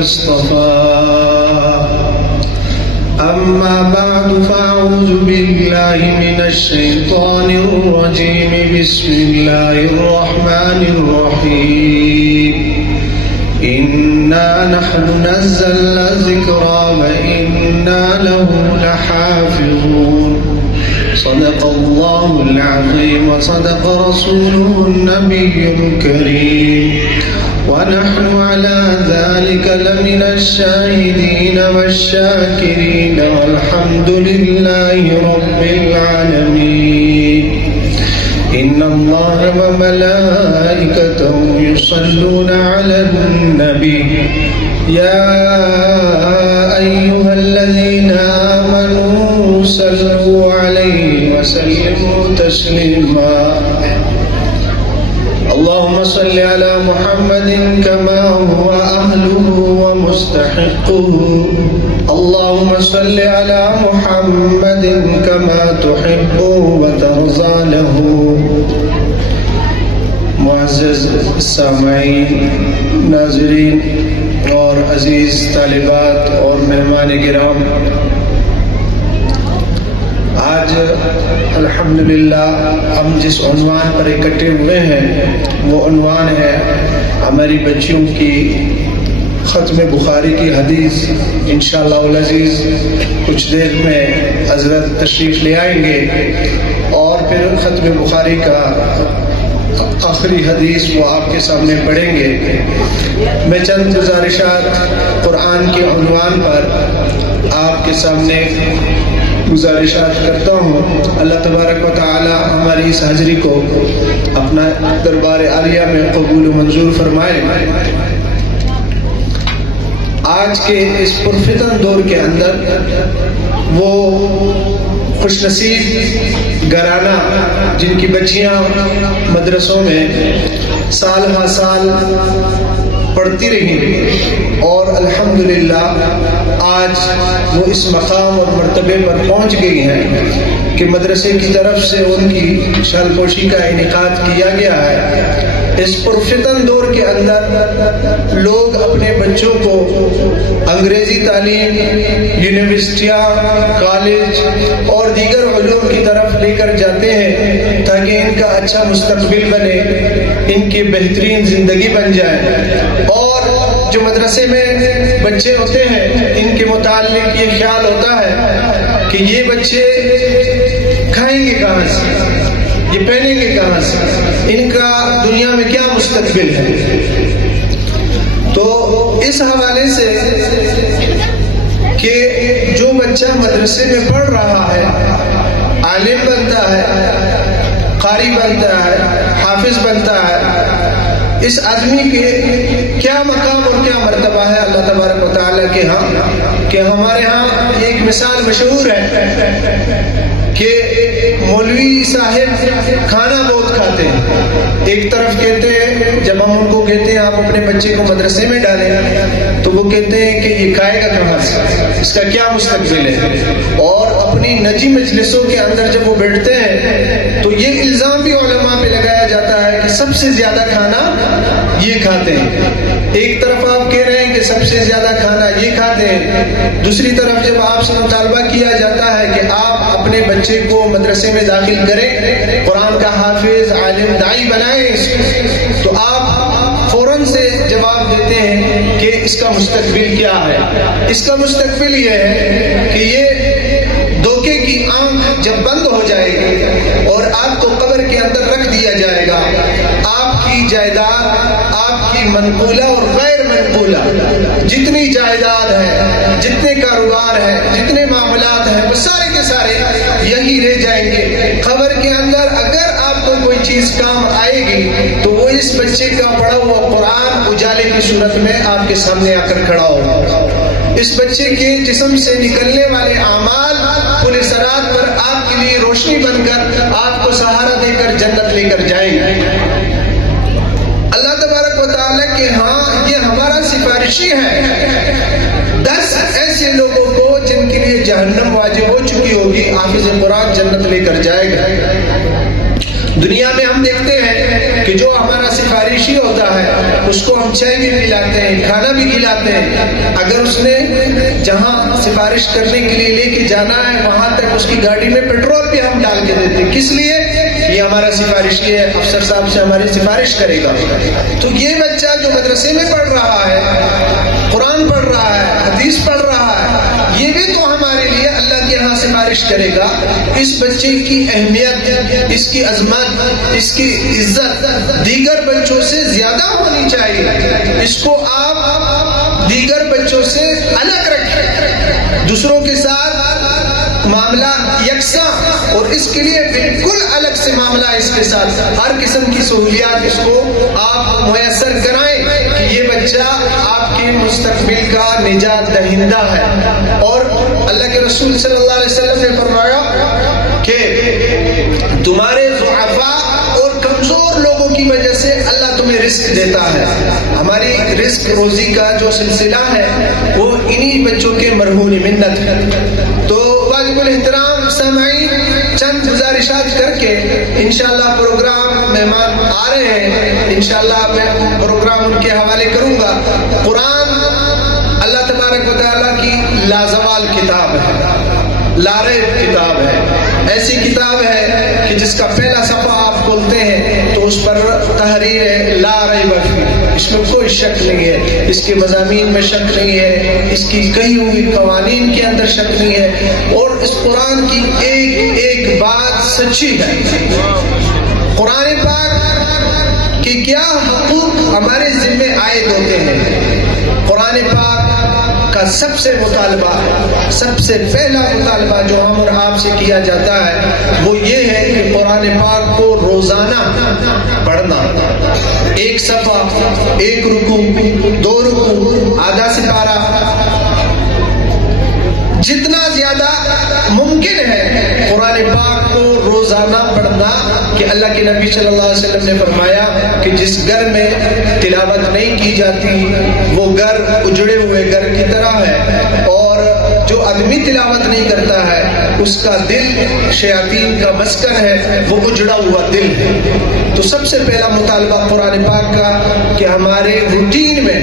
اصطفاه. أما بعد فأعوذ بالله من الشيطان الرجيم. بسم الله الرحمن الرحيم. إنا نحن نزلنا الذكر وإنا له لحافظون. صدق الله العظيم وصدق رسوله النبي الكريم، ونحن على ذلك لمن الشاهدين والشاكرين، والحمد لله رب العالمين. إن الله وملائكته يصلون على النبي يا أيها الذين آمنوا صلوا عليه وسلموا تسليما. اللهم صل على محمد كما هو أهله ومستحقه. اللهم صل على محمد كما تحب وترضى له. معزز سامعین، ناظرین اور عزیز طالبات اور مہمان کرام، آج الحمدللہ ہم جس عنوان پر اکٹھے ہوئے ہیں وہ عنوان ہے ہماری بچیوں کی ختم بخاری کی حدیث. انشاءاللہ العزیز کچھ دیر میں حضرت تشریف لے آئیں گے اور پھر ختم بخاری کا آخری حدیث وہ آپ کے سامنے پڑھیں گے. میں چند گزارشات قرآن کے عنوان پر آپ کے سامنے گزارشات کرتا ہوں. اللہ تبارک و تعالی ہماری اس حاضری کو اپنا دربار عالیہ میں قبول و منظور فرمائے. آج کے اس پرفتن دور کے اندر وہ خوش نصیب گھرانہ جن کی بچیاں مدرسوں میں سال ہا سال پڑھتی رہی اور الحمدللہ آج وہ اس مقام اور مرتبے پر پہنچ گئی ہیں کہ مدرسے کی طرف سے ان کی شال پوشی کا انعقاد کیا گیا ہے. اس پرفتن دور کے اندر لوگ اپنے بچوں کو انگریزی تعلیم، یونیورسٹیاں، کالج اور دیگر علوم کی طرف لے کر جاتے ہیں تاکہ ان کا اچھا مستقبل بنے، ان کی بہترین زندگی بن جائے. اور جو مدرسے میں بچے ہوتے ہیں ان کے متعلق یہ خیال ہوتا ہے کہ یہ بچے کھائیں گے کہاں سے، یہ پہنیں گے کہاں سے، ان کا دنیا میں کیا مستقبل ہے. تو اس حوالے سے کہ جو بچہ مدرسے میں پڑھ رہا ہے، عالم بنتا ہے، قاری بنتا ہے، حافظ بنتا ہے، اس آدمی کے کیا مقام اور کیا مرتبہ ہے اللہ تبارک و تعالیٰ کے ہاں. کہ ہمارے ہاں ایک مثال مشہور ہے کہ مولوی صاحب کھانا بہت کھاتے ہیں. ایک طرف کہتے ہیں جب ہم ان کو کہتے ہیں آپ اپنے بچے کو مدرسے میں ڈالیں تو وہ کہتے ہیں کہ یہ کھائے گا کہاں سے، اس کا کیا مستقبل ہے. اور اپنی نجی مجلسوں کے اندر جب وہ بیٹھتے ہیں تو یہ الزام بھی علماء پہ لگایا جاتا ہے کہ سب سے زیادہ کھانا یہ کھاتے ہیں. ایک طرف آپ کہہ رہے ہیں کہ سب سے زیادہ کھانا یہ کھاتے ہیں، دوسری طرف جب آپ سے مطالبہ کیا جاتا ہے کہ آپ اپنے بچے کو مدرسے میں داخل کریں، قرآن کا حافظ، عالم، داعی بنائیں، تو آپ فوراً سے جواب دیتے ہیں کہ اس کا مستقبل کیا ہے. اس کا مستقبل یہ ہے کہ یہ دھوکے کی آنکھ جب بند ہو جائے گی اور آپ کو قبر کے اندر رکھ دیا جائے گا، آپ کی جائیداد، آپ کی منقولہ اور غیر منقولہ جتنی جائیداد ہے، جتنے کاروبار ہے، جتنے معاملات ہیں، وہ سارے کے سارے یہی رہ جائیں گے. قبر کے اندر اگر آپ کو کوئی چیز کام آئے گی تو وہ اس بچے کا پڑھا ہوا قرآن اجالے کی صورت میں آپ کے سامنے آ کر کھڑا ہوگا. اس بچے کے جسم سے نکلنے والے اعمال پل صراط پر آپ کے لیے روشنی بن کر آپ کو سہارا دے کر جنت لے کر جائیں گے. اللہ تبارک و تعالیٰ کے ہاں یہ ہمارا سفارشی ہے 10 ایسے لوگوں کو جن کے لیے جہنم واجب ہو چکی ہوگی، حافظ قرآن جنت لے کر جائے گا. دنیا میں ہم دیکھتے ہیں کہ جو ہمارا سفارشی ہوتا ہے اس کو ہم چائے بھی پلاتے ہیں، کھانا بھی کھلاتے ہیں، اگر اس نے جہاں سفارش کرنے کے لیے لے کے جانا ہے وہاں تک اس کی گاڑی میں پیٹرول بھی ہم ڈال کے دیتے ہیں. کس لیے؟ یہ ہمارا سفارشی ہے، افسر صاحب سے ہماری سفارش کرے گا. تو یہ بچہ جو مدرسے میں پڑھ رہا ہے، قرآن پڑھ رہا ہے، حدیث پڑھ رہا ہے، یہ بھی تو ہمارے لیے اللہ کے یہاں سفارش کرے گا. اس بچے کی اہمیت، اس کی عظمت، اس کی عزت دیگر بچوں سے زیادہ ہونی چاہیے. اس کو آپ دیگر بچوں سے الگ رکھیں، دوسروں کے ساتھ معاملہ یکساں، اور اس کے لیے بالکل الگ سے معاملہ اس کے ساتھ، ہر قسم کی سہولیات اس کو آپ میسر کرائیں کہ یہ بچہ آپ کے مستقبل کا نجات دہندہ ہے. اور اللہ کے رسول صلی اللہ علیہ وسلم نے فرمایا کہ تمہارے ضعفاء اور کمزور لوگوں کی وجہ سے اللہ تمہیں رزق دیتا ہے. ہماری رزق روزی کا جو سلسلہ ہے وہ انہی بچوں کے مرہون منت ہے. تو واجب الاحترام سامعین، چند گزارشات کر کے انشاءاللہ پروگرام مہمان آ رہے ہیں، انشاءاللہ میں پروگرام ان کے حوالے کروں گا. قرآن اللہ تبارک و تعالیٰ کی لازوال کتاب ہے، لاریب کتاب ہے. ایسی کتاب ہے کہ جس کا پہلا صفحہ آپ کھولتے ہیں تو اس پر تحریر ہے لا ریب فیہ، اس میں کوئی شک نہیں ہے، اس کے مضامین میں شک نہیں ہے، اس کی کہی ہوئی قوانین کے اندر شک نہیں ہے، اور اس قرآن کی ایک ایک بات سچی ہے. قرآن پاک کے کیا حقوق ہمارے ذمہ عائد ہوتے ہیں. قرآن پاک کا سب سے مطالبہ، سب سے پہلا مطالبہ جو ہم اور آپ سے کیا جاتا ہے وہ یہ ہے کہ قرآن پاک کو روزانہ پڑھنا. ایک صفحہ، ایک رکوع، 2 رکوع، آدھا سپارہ، جتنا زیادہ ممکن ہے قرآن پاک کو روزانہ پڑھنا. کہ اللہ کے نبی صلی اللہ علیہ وسلم نے فرمایا کہ جس گھر میں تلاوت نہیں کی جاتی وہ گھر اجڑے ہوئے گھر کی طرح ہے، اور جو آدمی تلاوت نہیں کرتا ہے اس کا دل شیاطین کا مسکن ہے، وہ اجڑا ہوا دل ہے. تو سب سے پہلا مطالبہ قرآن پاک کا کہ ہمارے روٹین میں،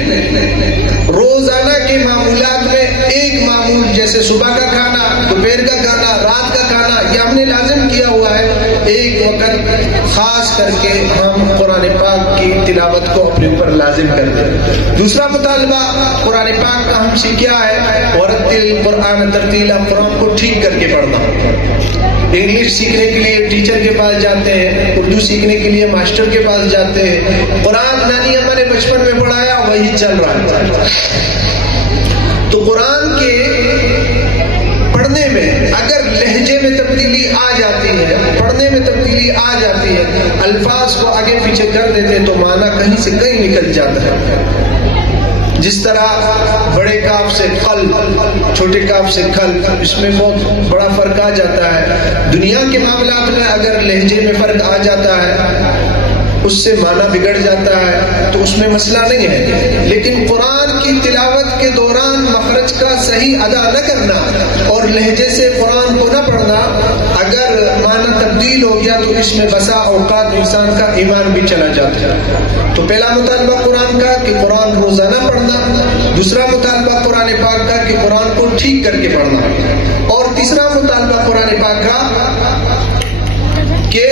روزانہ کے معمولات میں ایک معمول جیسے صبح کا کھانا، دوپہر کا کھانا، رات کا کھانا، یہ ہم نے لازم کیا ہوا ہے. ایک وقت خاص کر کے ہم قرآن پاک کی تلاوت کو اپنے اوپر لازم کر دیں. دوسرا مطالبہ قرآن پاک کا ہم سے کیا ہے؟ ورتل قرآن ترتیلا، قرآن کو ٹھیک کر کے پڑھنا. انگلش سیکھنے کے لیے ٹیچر کے پاس جاتے ہیں، اردو سیکھنے کے لیے ماسٹر کے پاس جاتے ہیں. قرآن نانی اما نے بچپن میں پڑھایا وہی چل رہا ہے. تو قرآن کے پڑھنے میں اگر لہجے میں تبدیلی آ جاتی ہے، پڑھنے میں تبدیلی آ جاتی ہے، الفاظ کو آگے پیچھے کر دیتے تو معنی کہیں سے کہیں نکل جاتا ہے. جس طرح بڑے کاف سے قل، چھوٹے کاف سے کھل، اس میں بہت بڑا فرق آ جاتا ہے. دنیا کے معاملات میں اگر لہجے میں فرق آ جاتا ہے اس سے معنی بگڑ جاتا ہے تو اس میں مسئلہ نہیں ہے. لیکن قرآن کی تلاوت کے دوران مخرج کا صحیح ادا نہ کرنا اور لہجے سے قرآن کو نہ پڑھنا، اگر معنی تبدیل ہو گیا تو اس میں بسا اوقات انسان کا ایمان بھی چلا جاتا ہے. تو پہلا مطالبہ قرآن کا کہ قرآن روزانہ پڑھنا. دوسرا مطالبہ قرآن پاک کا کہ قرآن کو ٹھیک کر کے پڑھنا. اور تیسرا مطالبہ قرآن پاک کا کہ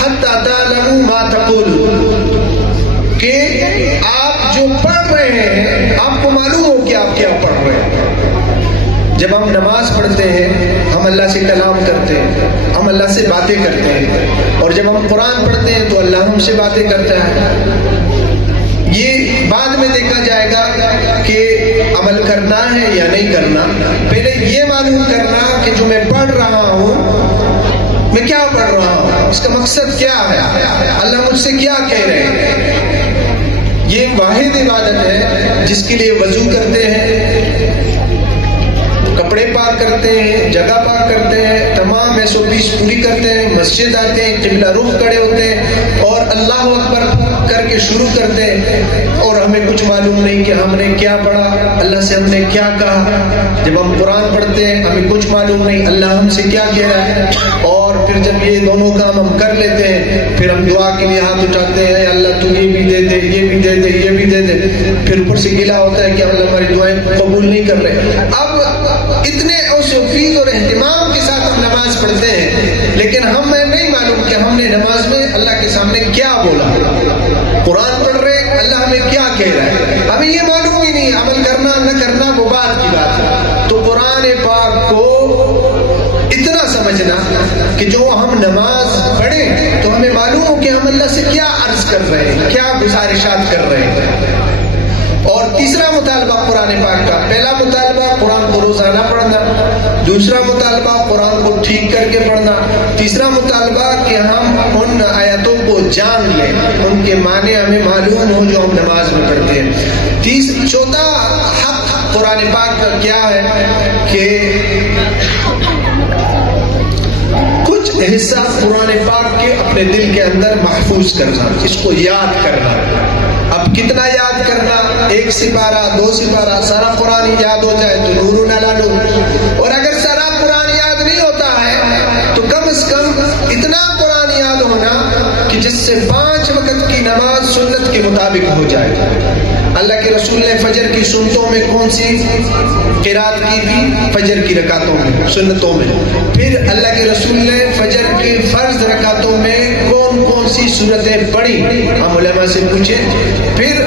حتی تعلموا ما تقولون، کہ آپ جو پڑھ رہے ہیں آپ کو معلوم ہو کہ آپ کیا پڑھ رہے ہیں. جب ہم نماز پڑھتے ہیں ہم اللہ سے کلام کرتے ہیں، ہم اللہ سے باتیں کرتے ہیں، اور جب ہم قرآن پڑھتے ہیں تو اللہ ہم سے باتیں کرتا ہے. یہ بعد میں دیکھا جائے گا کہ عمل کرنا ہے یا نہیں کرنا. پہلے یہ معلوم کرنا کہ جو میں پڑھ رہا ہوں میں کیا پڑھ رہا ہوں، اس کا مقصد کیا ہے، اللہ مجھ سے کیا کہہ رہے ہیں. یہ واحد عبادت ہے جس کے لیے وضو کرتے ہیں، کپڑے پاک کرتے ہیں، جگہ پاک کرتے ہیں، تمام 120 پوری کرتے ہیں، مسجد آتے ہیں، قبلہ رخ کھڑے ہوتے ہیں اور اللہ اکبر کر کے شروع کرتے ہیں، اور ہمیں کچھ معلوم نہیں کہ ہم نے کیا پڑھا، اللہ سے ہم نے کیا کہا. جب ہم قرآن پڑھتے ہیں ہمیں کچھ معلوم نہیں اللہ ہم سے کیا کہہ رہا ہے. اور اور پھر جب یہ دونوں کام ہم کر لیتے ہیں پھر ہم دعا کے لیے ہاتھ اٹھاتے ہیں، اللہ تو یہ بھی دے دے، یہ بھی دے دے، یہ بھی دے دے، پھر اوپر سے گلا ہوتا ہے کہ اللہ ہماری دعائیں قبول نہیں کر رہے۔ اب اتنے اوصیفیت اور اہتمام کے ساتھ ہم نماز پڑھتے ہیں، لیکن ہمیں نہیں معلوم کہ ہم نے نماز میں اللہ کے سامنے کیا بولا۔ قرآن پڑھ رہے ہیں، اللہ ہمیں کیا کہہ رہا ہے، ہمیں یہ معلوم ہی نہیں۔ عمل کرنا نہ کرنا وہ بات کی بات ہے۔ تو قرآن پاک کو اتنا سمجھنا کہ جو ہم نماز پڑھیں تو ہمیں معلوم ہو کہ ہم اللہ سے کیا عرض کر رہے ہیں، کیا گزارشات کر رہے ہیں۔ اور تیسرا مطالبہ قرآن پاک کا، پہلا مطالبہ قرآن کو روزانہ پڑھنا، دوسرا مطالبہ قرآن کو ٹھیک کر کے پڑھنا، تیسرا مطالبہ کہ ہم ان آیاتوں کو جان لیں، ان کے معنی ہمیں معلوم ہو جو ہم نماز میں پڑھتے ہیں۔ چوتھا حق قرآن پاک کا کیا ہے کہ کچھ حصہ قرآن پاک کے اپنے دل کے اندر محفوظ کرنا، اس کو یاد کرنا۔ اب کتنا یاد کرنا، 1 سپارہ 2 سپارہ، سارا قرآن یاد ہو جائے تو نور علی نور، اور اگر سارا قرآن یاد نہیں ہوتا ہے تو کم از کم اتنا قرآن یاد ہونا کہ جس سے 5 وقت کی نماز سنت کے مطابق ہو جائے۔ اللہ کے رسول نے فجر کی سنتوں میں کون سی قرات کی تھی؟ فجر کی رکعتوں میں، سنتوں میں۔ پھر اللہ کے رسول نے فجر کی فرض رکعتوں میں کون کون سی سورتیں پڑھی؟ ہم علماء سے پوچھیں۔ پھر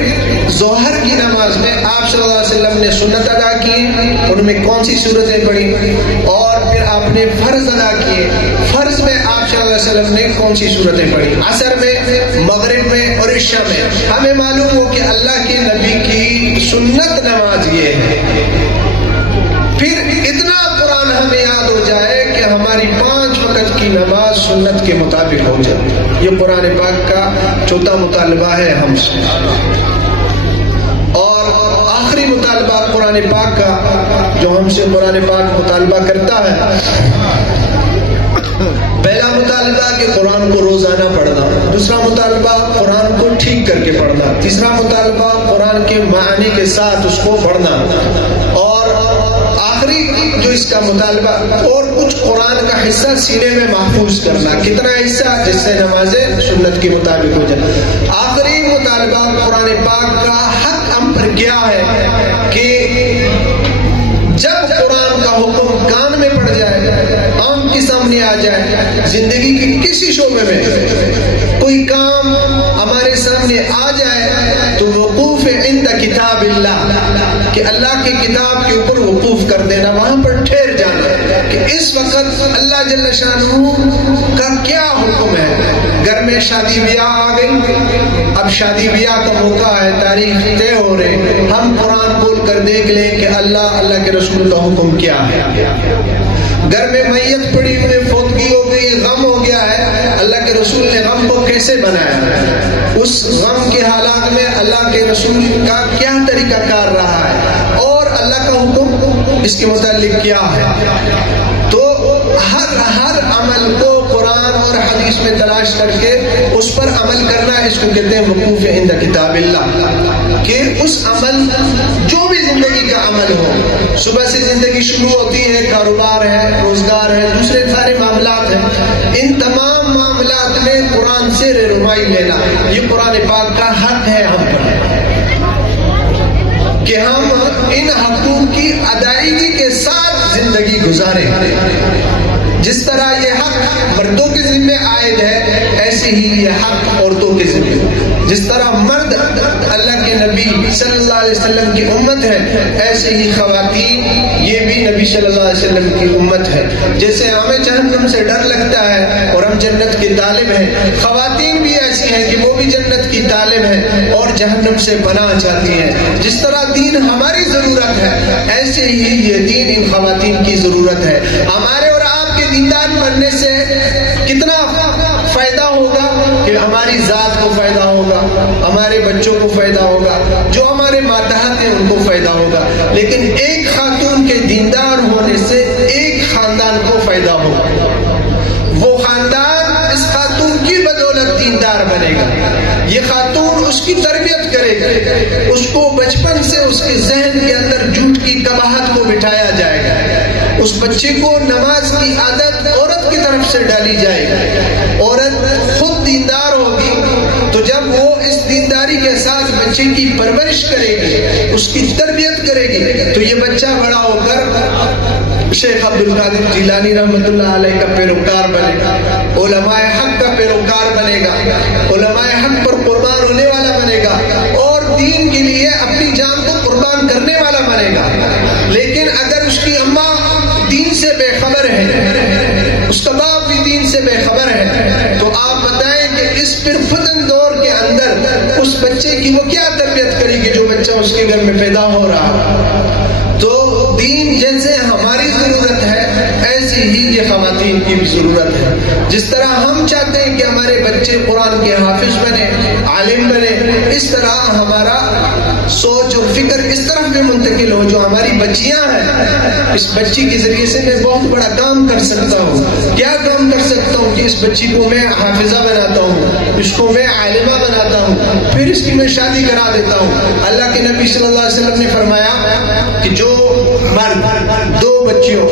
ظہر کی نماز میں آپ صلی اللہ علیہ وسلم نے سنت ادا کی، ان میں کون سی سورتیں پڑھی؟ اور پھر آپ نے فرض ادا کیے، فرض میں آپ صلی اللہ علیہ وسلم نے کون سی سورتیں پڑھی؟ عصر میں، مغرب میں اور عشاء میں۔ ہمیں معلوم ہو کہ اللہ کے نبی کی سنت نماز یہ ہے۔ پھر اتنا قرآن ہمیں یاد ہو جائے کہ ہماری 5 وقت کی نماز سنت کے مطابق ہو جائے۔ یہ قرآن پاک کا چوتھا مطالبہ ہے ہم سے۔ اور آخری مطالبہ قرآن پاک کا جو ہم سے قرآن پاک مطالبہ کرتا ہے، پہلا مطالبہ کہ قرآن کو روزانہ پڑھنا، دوسرا مطالبہ قرآن کو ٹھیک کر کے پڑھنا، تیسرا مطالبہ قرآن کے معنی کے ساتھ اس کو پڑھنا، اور آخری جو اس کا مطالبہ اور کچھ قرآن کا حصہ سینے میں محفوظ کرنا۔ کتنا حصہ؟ جس سے نمازیں سنت کے مطابق ہو جائے۔ آخری مطالبہ قرآن پاک کا حق ہم پر کیا ہے کہ جب قرآن کا حکم کان میں پڑ جائے، آنکھ کے سامنے آ جائے، زندگی کے کسی شعبے میں کوئی کام ہمارے سامنے آ جائے تو وقوف عند کتاب اللہ، کہ اللہ کی کتاب کے اوپر وقوف کر دینا، وہاں پر ٹھہر جانا کہ اس وقت اللہ جل شانہ کا کیا حکم ہے۔ گھر میں شادی بیاہ آ گئی، اب شادی بیاہ کا موقع ہے، تاریخ طے ہو رہے، ہم قرآن کھول کر دیکھ لیں کہ اللہ کے رسول کا حکم کیا ہے۔ گھر میں میت پڑی ہوئی، فوتگی ہو گئی، غم ہو گیا ہے، اللہ کے رسول نے غم کو کیسے بنایا، اس غم کے حالات میں اللہ کے رسول کا کیا طریقہ کار رہا ہے، اور اللہ کا حکم اس کے متعلق کیا ہے۔ تو ہر عمل کو قرآن اور حدیث میں تلاش کر کے اس پر عمل کرنا، اس کو کہتے ہیں وقوف عند کتاب اللہ، کہ اس عمل جو بھی زندگی کا عمل ہو، صبح سے زندگی شروع ہوتی ہے، کاروبار ہے، روزگار ہے، دوسرے سارے معاملات ہیں، ان تمام معاملات میں قرآن سے رہنمائی لینا، یہ قرآن پاک کا حق ہے ہم پر، کہ ہم ان حقوق کی ادائیگی کے ساتھ زندگی گزاریں۔ جس طرح یہ حق مردوں کے ذمہ عائد ہے، ایسے ہی یہ حق عورتوں کے ذمہ۔ جس طرح مرد اللہ کے نبی صلی اللہ علیہ وسلم کی امت ہے، ایسے ہی خواتین یہ بھی نبی صلی اللہ علیہ وسلم کی امت ہے۔ جیسے ہمیں جہنم سے ڈر لگتا ہے اور ہم جنت کے طالب ہیں، خواتین بھی ایسی ہیں کہ وہ بھی جنت کی طالب ہیں اور جہنم سے پناہ چاہتی ہیں۔ جس طرح دین ہماری ضرورت ہے، ایسے ہی یہ دین ان خواتین کی ضرورت ہے۔ ہمارے اور آپ کے دیندار بننے سے کتنا فائدہ ہوگا کہ ہماری ذات کو فائدہ ہوگا، ہمارے بچوں کو فائدہ ہوگا، جو ہمارے ماتحت ہیں ان کو فائدہ ہوگا، لیکن ایک خاتون کے دیندار ہونے سے ایک خاندان کو فائدہ ہوگا۔ وہ خاندان اس خاتون کی بدولت دیندار بنے گا، یہ خاتون اس کی تربیت کرے گا، اس کو بچپن سے اس کے ذہن کے اندر جھوٹ کی قباحت کو بٹھایا جائے گا، اس بچے کو نماز کی عادت عورت کی طرف سے ڈالی جائے گی. عورت خود دیندار ہوگی تو جب وہ اس دینداری کے ساتھ بچے کی پرورش کرے گی, اس کی تربیت کرے گی, تو یہ بچہ بڑا ہو کر شیخ عبد القادر جیلانی رحمۃ اللہ علیہ کا پیروکار بنے گا, علماء حق کا پیروکار بنے گا, علماء حق پر قربان ہونے والا بنے گا, اور دین کے لیے اپنی جان کو قربان کرنے والا بنے گا. لیکن اگر اس کی اماں دین سے بے خبر ہے, اس کا باپ بھی دین سے بے خبر ہے, تو آپ بتائیں کہ اس پھر فتن دور کے اندر اس بچے کی وہ کیا تربیت کرے گی جو بچہ اس کے گھر میں پیدا ہو رہا. تو دین جیسے ہماری ضرورت ہے ایسی ہی یہ خواتین کی بھی ضرورت ہے. جس طرح ہم چاہتے ہیں کہ ہمارے بچے قرآن کے حافظ بنے, عالم بنے, اس طرح ہمارا سوچ اور فکر اس طرف بھی منتقل ہو. جو ہماری بچیاں ہیں, اس بچی کے ذریعے سے میں بہت بڑا کام کر سکتا ہوں. کیا کام کر سکتا ہوں کہ اس بچی کو میں حافظہ بناتا ہوں, اس کو میں عالمہ بناتا ہوں, پھر اس کی میں شادی کرا دیتا ہوں. اللہ کے نبی صلی اللہ علیہ وسلم نے فرمایا کہ جو مرد 2 بچیوں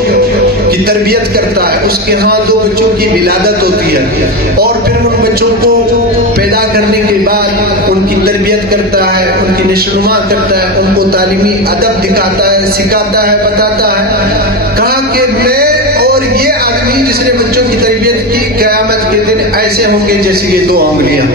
کی تربیت کرتا ہے, اس کے ہاں 2 بچوں کی ولادت ہوتی ہے, اور پھر ان بچوں کو پیدا کرنے کے بعد ان کی تربیت کرتا ہے, ان کی نشوونما کرتا ہے, ان کو تعلیمی ادب دکھاتا ہے, سکھاتا ہے, بتاتا ہے. کہا کہ میں اور یہ آدمی جس نے بچوں کی تربیت کی, قیامت کے دن ایسے ہوں گے جیسے یہ 2 انگلیاں.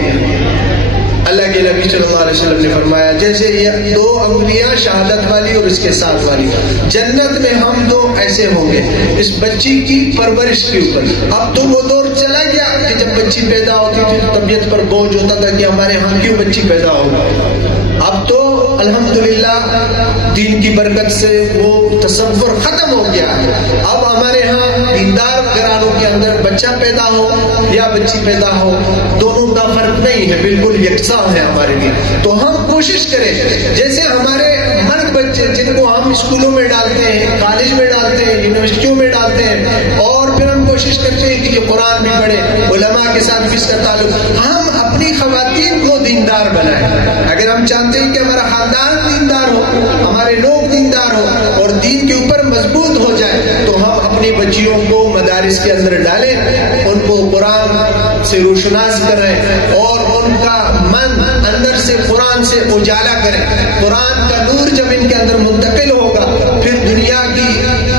اللہ کے نبی صلی اللہ علیہ وسلم نے فرمایا جیسے یہ 2 انگلیاں شہادت والی اور اس کے ساتھ والی, جنت میں ہم 2 ایسے ہوں گے اس بچی کی پرورش کے اوپر. اب تو وہ دور چلا گیا کہ جب بچی پیدا ہوتی تھی تو طبیعت پر بوجھ ہوتا تھا کہ ہمارے ہاں کیوں بچی پیدا ہوگی. اب تو الحمدللہ دین کی برکت سے وہ تصور ختم ہو گیا ہے. اب ہمارے ہاں دیندار گھرانوں کے اندر بچہ پیدا ہو یا بچی پیدا ہو, دونوں کا فرق نہیں ہے, بالکل یکساں ہے ہمارے لیے. تو ہم کوشش کریں جیسے ہمارے مرد بچے جن کو ہم اسکولوں میں ڈالتے ہیں, کالج میں ڈالتے ہیں, یونیورسٹیوں میں ڈالتے ہیں, اور پھر ہم کوشش کرتے ہیں کہ یہ قرآن بھی پڑھے, علماء کے ساتھ بھی اس کا تعلق, ہم اپنی خواتین کو دیندار بنائیں. اگر ہم چاہتے ہیں کہ ہمارا خاندان دیندار ہو, ہمارے لوگ دیندار ہو اور دین کے اوپر مضبوط ہو جائے, تو ہم اپنی بچیوں کو مدارس کے اندر ڈالیں, ان کو قرآن سے روشناس کریں اور ان کا من اندر سے قرآن سے اجالا کریں. قرآن کا نور جب ان کے اندر منتقل ہوگا, پھر دنیا کی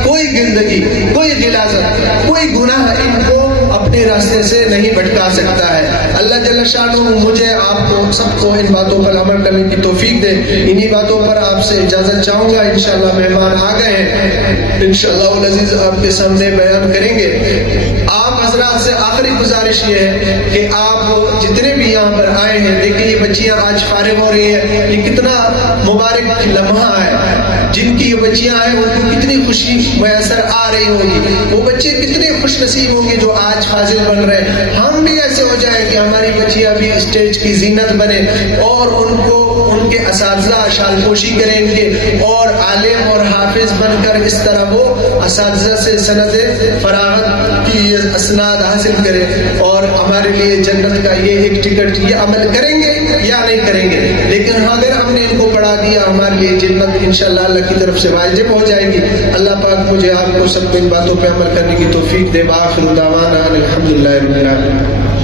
کوئی گندگی, کوئی غلاظت, کوئی گناہ ان کو اپنے راستے سے نہیں بھٹکا سکتا ہے. اللہ جل شانہ مجھے آپ کو سب کو ان باتوں پر عمل کرنے کی توفیق دے. انہی باتوں پر آپ سے اجازت چاہوں گا. انشاءاللہ مہمان آ گئے ہیں, انشاءاللہ العزیز آپ کے سامنے بیان کریں گے. آپ حضرات سے آخری گزارش یہ ہے کہ آپ جتنے بھی یہاں پر آئے ہیں, دیکھیں یہ بچیاں آج فارغ ہو رہی ہیں, یہ کتنا مبارک لمحہ ہے. جن کی یہ بچیاں ہیں ان کو کتنی خوشی میسر آ رہی ہوگی, وہ بچے کتنے خوش نصیب ہوں گے جو آج فاضل بن رہے ہیں. ہم بھی ایسے ہو جائیں کہ ہماری بچیاں بھی اسٹیج کی زینت بنے اور ان کو ان کے اساتذہ شال پوشی کریں ان کے, اور عالم اور حافظ بن کر اس طرح وہ اساتذہ سے سند فراغت کی اسناد حاصل کریں, اور ہمارے لیے جنت کا یہ ایک ٹکٹ. یہ عمل کریں گے یا نہیں کریں گے, لیکن اگر ہم نے ان کو پڑھا دیا ہمارے لیے جنت انشاءاللہ اللہ کی طرف سے واجب ہو جائے گی. اللہ پاک مجھے آپ کو سب کو ان باتوں پہ عمل کرنے کی توفیق دے. بآخر دعوانا الحمدللہ رب العالمین.